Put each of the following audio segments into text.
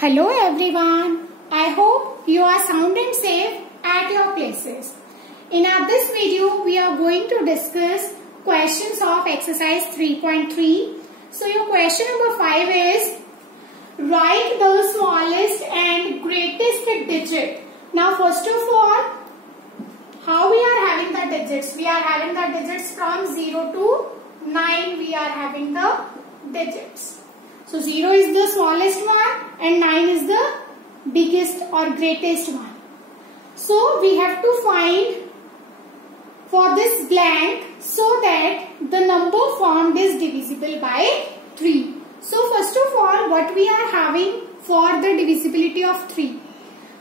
Hello everyone. I hope you are sound and safe at your places. In this video, we are going to discuss questions of exercise 3.3. So your question number 5 is, write the smallest and greatest digit. Now first of all, how we are having the digits? We are having the digits from 0 to 9. We are having the digits. So 0 is the smallest one and 9 is the biggest or greatest one. So we have to find for this blank so that the number formed is divisible by 3. So first of all, what we are having for the divisibility of 3?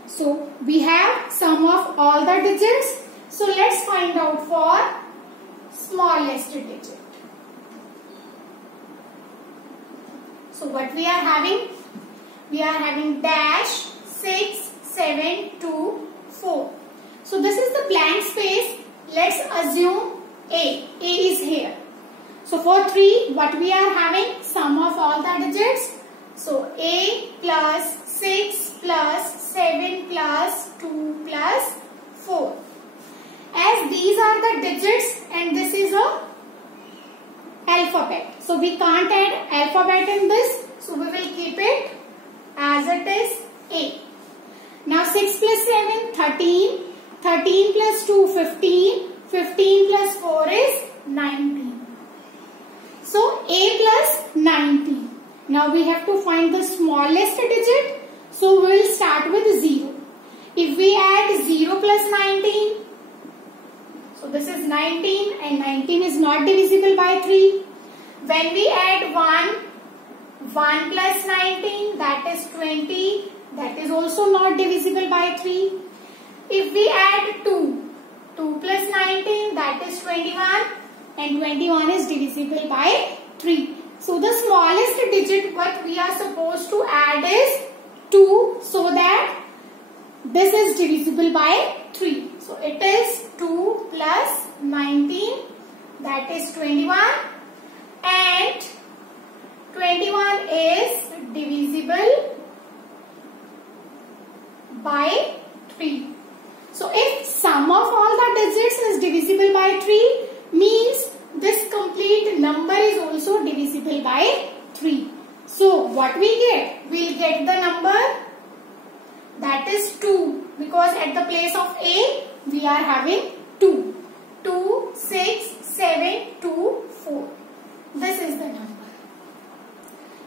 So we have sum of all the digits. So let's find out for smallest digit. So what we are having? We are having dash 6, 7, 2, 4. So this is the blank space. Let's assume A. A is here. So for 3, what we are having? Sum of all the digits. So A plus 6 plus 7 plus 2 plus 4. As these are the digits and this is a alphabet. So we can't add alphabet in this. So we will keep it as it is A. Now 6 plus 7, 13. 13 plus 2, 15. 15 plus 4 is 19. So A plus 19. Now we have to find the smallest digit. So we will start with 0. If we add 0 plus 19. So this is 19 and 19 is not divisible by 3. When we add 1 plus 19, that is 20. That is also not divisible by 3. If we add 2 plus 19, that is 21. And 21 is divisible by 3. So the smallest digit what we are supposed to add is 2, so that this is divisible by 3. So it is 2 plus 19, that is 21. And 21 is divisible by 3. So if sum of all the digits is divisible by 3, means this complete number is also divisible by 3. So what we get? We will get the number that is 2, because at the place of A we are having 2. 2, 6, 7, 2, 4. This is the number.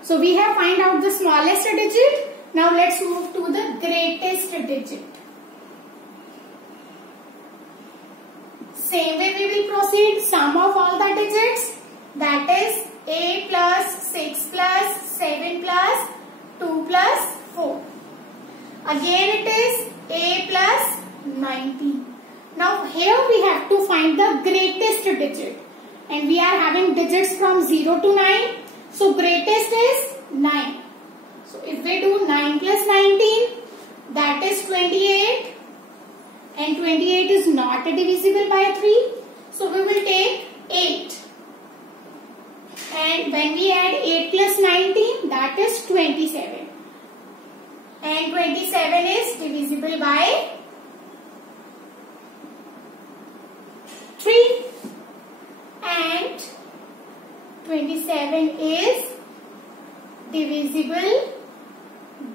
So we have find out the smallest digit. Now let's move to the greatest digit. Same way we will proceed. Sum of all the digits, that is A plus 6 plus 7 plus 2 plus 4. Again it is A plus 19. Now here we have to find the greatest digit. And we are having digits from 0 to 9. So greatest is 9. So if we do 9 plus 19, that is 28. And 28 is not divisible by 3. So we will take 8. And when we add 8 plus 19, that is 27. And 27 is divisible by 3. And 27 is divisible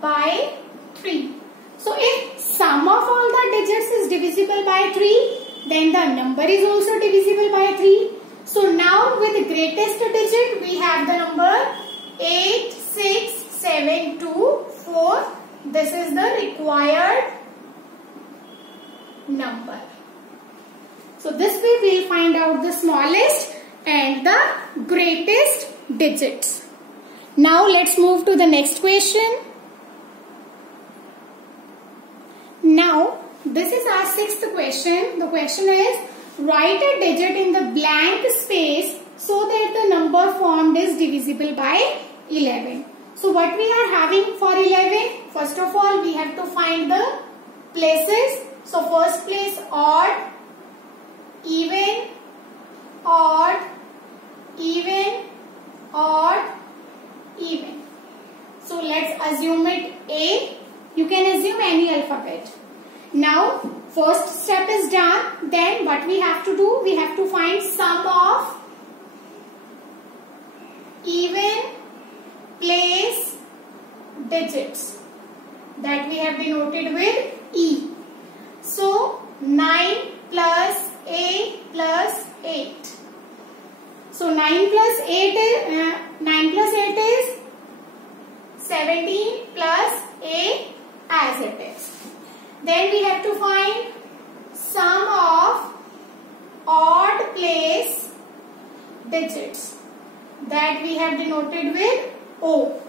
by 3. So if sum of all the digits is divisible by 3, then the number is also divisible by 3. So now with the greatest digit, we have the number 8, 6, 7, 2, 4. This is the required number. So this way we will find out the smallest and the greatest digits. Now let's move to the next question. Now this is our 6th question. The question is, write a digit in the blank space so that the number formed is divisible by 11. So what we are having for 11? First of all, we have to find the places. So first place odd, even, odd, even, odd, even. So let's assume it A. You can assume any alphabet. Now, first step is done. Then what we have to do? We have to find sum of even place digits that we have denoted with E. So, 9 plus A plus 8. So, 9 plus 8 is 17 plus A as it is. Then we have to find sum of odd place digits that we have denoted with O.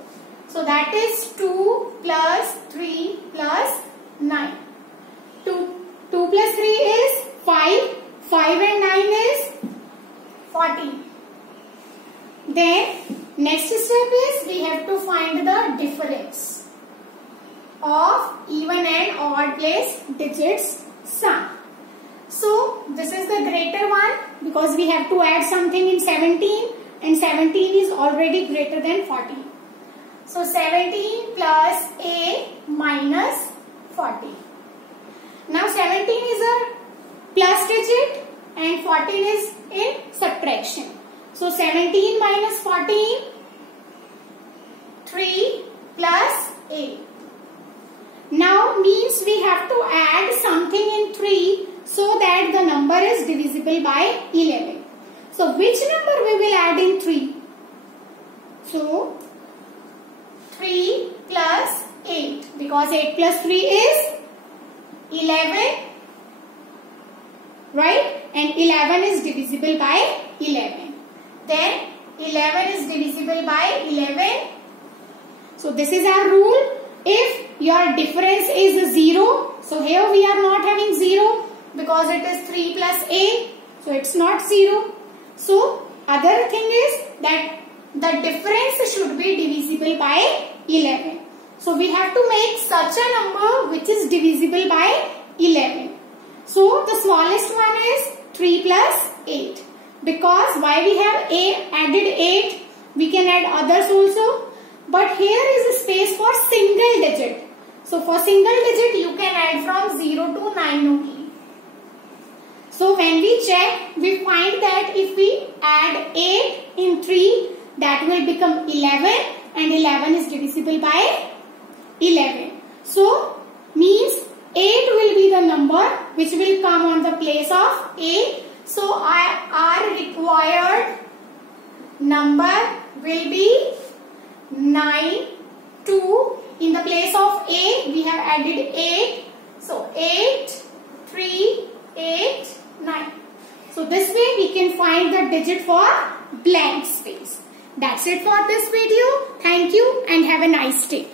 So that is 2 plus 3 plus 9. 2 plus 3 is 5. 5 and 9 is 14. Then next step is we have to find the difference of even and odd place digits sum. So this is the greater one because we have to add something in 17 and 17 is already greater than 14. So 17 plus A minus 14. Now 17 is a plus digit and 14 is in subtraction. So 17 minus 14, 3 plus 8. Now means we have to add something in 3 so that the number is divisible by 11. So which number we will add in 3? So 3 plus 8 because 8 plus 3 is 11, right? And 11 is divisible by 11. Then 11 is divisible by 11. So this is our rule. If your difference is 0, so here we are not having 0 because it is 3 plus A, so it's not 0. So other thing is that the difference should be divisible by 11. So we have to make such a number which is divisible by 11. So the smallest one is 3 plus 8. Because why we have added 8, we can add others also. But here is a space for single digit. So for single digit you can add from 0 to 9 only. So when we check, we find that if we add 8 in 3, that will become 11 and 11 is divisible by 11. So means 8 will be the number which will come on the place of A. So our required number will be 9, 2. In the place of A, we have added 8. So 8, 3, 8, 9. So this way we can find the digit for blank space. That's it for this video. Thank you and have a nice day.